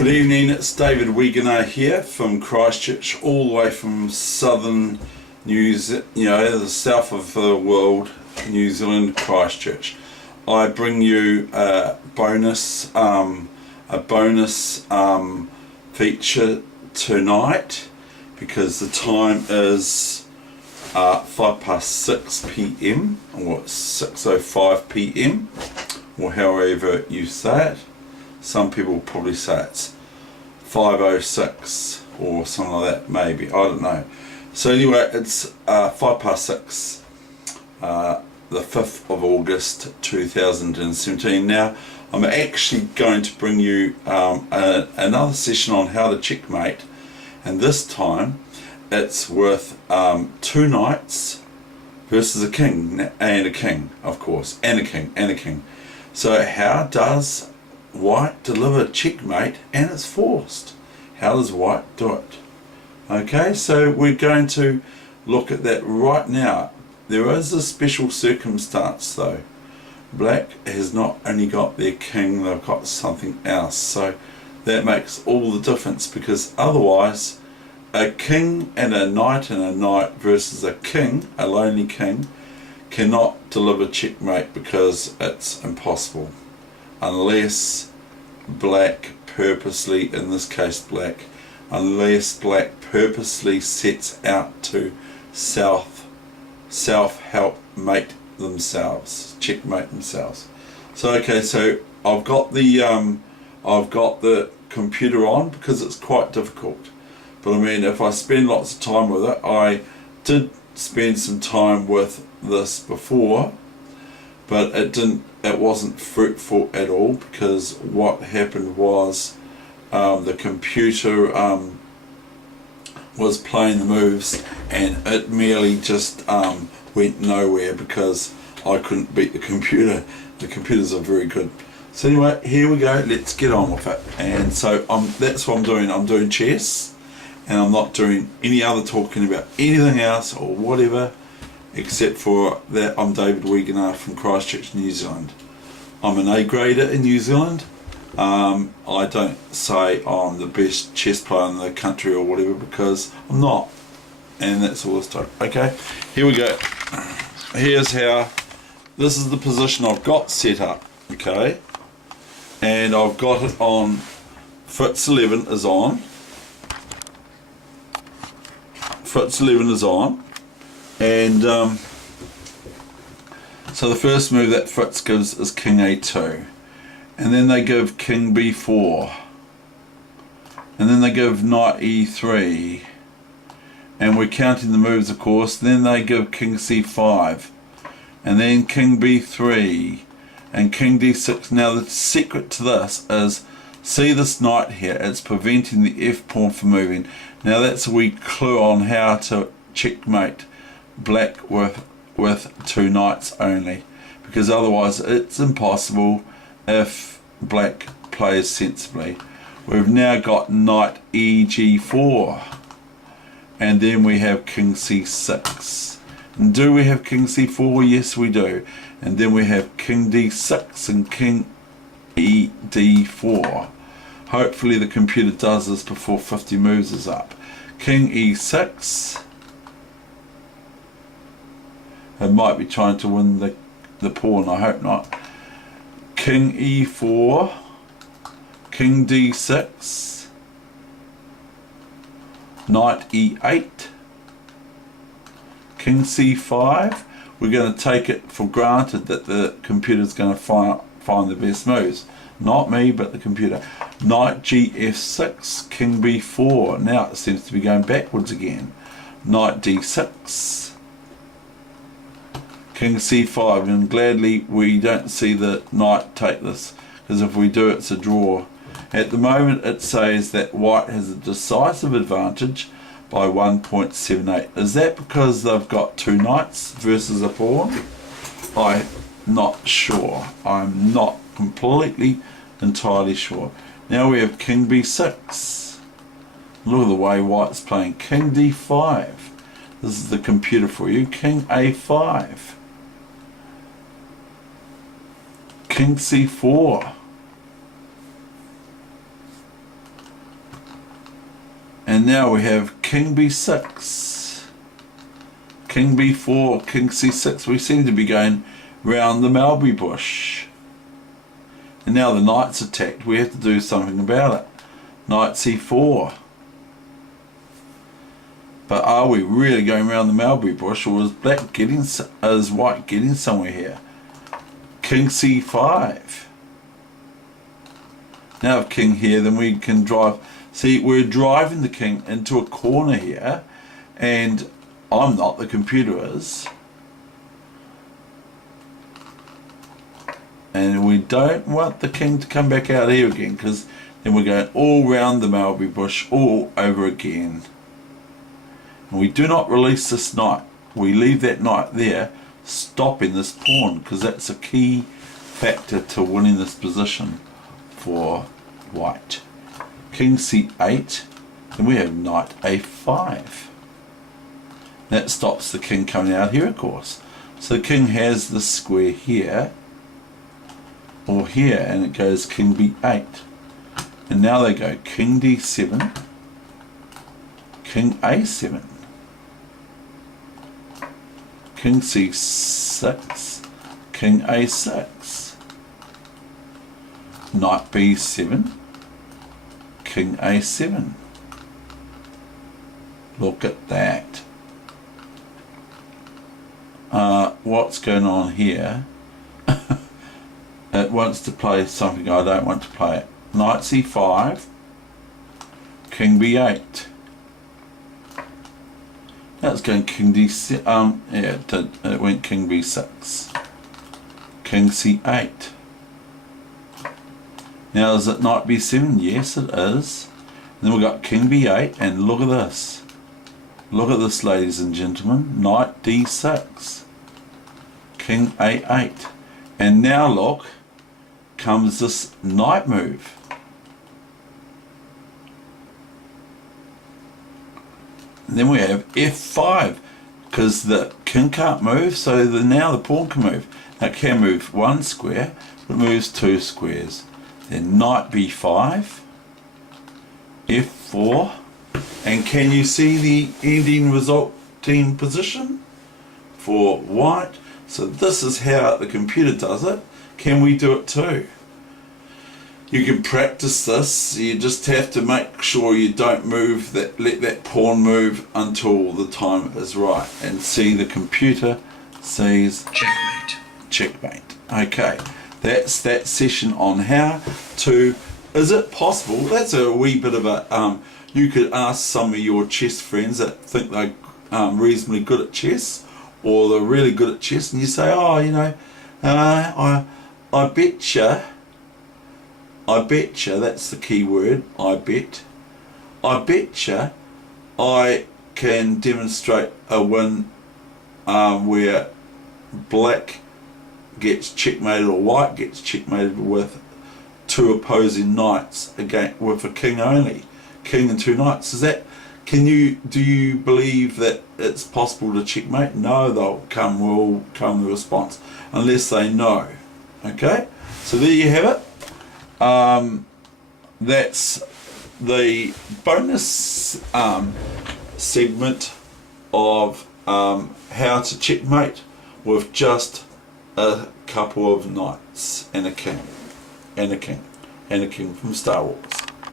Good evening, it's David Weegenaar here from Christchurch, all the way from southern New Zealand, the south of the world, New Zealand, Christchurch. I bring you a bonus feature tonight because the time is 6 p.m. or 6:05 p.m. or however you say it. Some people probably say it's 5:06 or something like that, maybe, I don't know. So anyway, it's 6:05, the 5th of August 2017. Now I'm actually going to bring you another session on how to checkmate, and this time it's worth 2 knights versus a king and a king, of course, and a king. So how does White deliver checkmate and it's forced? How does White do it? Okay, so we're going to look at that right now. There is a special circumstance though. Black has not only got their king, they've got something else. So that makes all the difference, because otherwise a king and a knight versus a king, a lonely king, cannot deliver checkmate because it's impossible. Unless black purposely, in this case black, unless black purposely sets out to self-help mate themselves, checkmate themselves. So okay, so I've got the computer on because it's quite difficult. But I mean, if I spend lots of time with it, I did spend some time with this before, but it wasn't fruitful at all, because what happened was the computer was playing the moves and it merely just went nowhere because I couldn't beat the computer. The computers are very good. So anyway, here we go, let's get on with it. And so that's what I'm doing. I'm doing chess, and I'm not doing any other talking about anything else or whatever, except for that I'm David Weegenaar from Christchurch, New Zealand. I'm an A grader in New Zealand. I don't say I'm the best chess player in the country or whatever, because I'm not. And that's all this time. Okay, here we go. Here's how, this is the position I've got set up, okay? And I've got it on, Fritz 11 is on. Fritz 11 is on. And so the first move that Fritz gives is King A2, and then they give King B4, and then they give Knight E3, and we're counting the moves of course. Then they give King C5, and then King B3 and King D6. Now the secret to this is, see this knight here, it's preventing the F pawn from moving. Now that's a wee clue on how to checkmate black with 2 knights only, because otherwise it's impossible if black plays sensibly. We've now got Knight EG4, and then we have King C6. And do we have King C4? Yes we do. And then we have King D6 and King ED4. Hopefully the computer does this before 50 moves is up. King E6. It might be trying to win the pawn, I hope not. King E4, King D6, Knight E8, King C5. We're going to take it for granted that the computer's going to find the best moves. Not me, but the computer. Knight GF6, King B4. Now it seems to be going backwards again. Knight D6. King C5, and gladly we don't see the knight take this, because if we do it's a draw. At the moment it says that white has a decisive advantage by 1.78. Is that because they've got 2 knights versus a pawn? I'm not sure. I'm not completely entirely sure. Now we have King B6. Look at the way white's playing. King D5. This is the computer for you. King A5. King C4. And now we have king b6, king b4, king c6. We seem to be going round the mulberry bush. And now the knight's attacked. We have to do something about it. Knight c4. But are we really going around the mulberry bush, or is white getting somewhere here? King c5. Now if king here, then we can drive. See, we're driving the king into a corner here, and I'm not, the computer is. And we don't want the king to come back out here again, because then we're going all round the mulberry bush all over again. And we do not release this knight. We leave that knight there, stopping this pawn, because that's a key factor to winning this position for white. King c8, then we have knight a5. That stops the king coming out here, of course. So the king has the square here, or here, and it goes king b8. And now they go king d7, king a7, king c6, king a6, knight b7, king a7. Look at that. What's going on here? It wants to play something I don't want to play it. Knight c5, king b8. That's going king d7. Yeah, it did. It went king b6, king c8. Now is it knight b7? Yes, it is. And then we've got king b8, and look at this. Look at this, ladies and gentlemen. Knight d6, king a8. And now look, comes this knight move. And then we have f5, because the king can't move, so now the pawn can move. Now it can move one square, but it moves two squares. Then knight b5, f4, and can you see the ending resulting position for white? So this is how the computer does it. Can we do it too? You can practice this. You just have to make sure you don't move that, let that pawn move until the time is right, and see the computer says checkmate. Checkmate. Okay, that's that session on how to. Is it possible? That's a wee bit of a. You could ask some of your chess friends that think they're reasonably good at chess, or they're really good at chess, and you say, oh, you know, I betcha, that's the key word, I betcha I can demonstrate a win where black gets checkmated or white gets checkmated with two opposing knights again with a king only, king and two knights. Is that, do you believe that it's possible to checkmate? No, will come the response, unless they know. Okay, so there you have it. That's the bonus segment of how to checkmate with just a couple of knights and a king from Star Wars.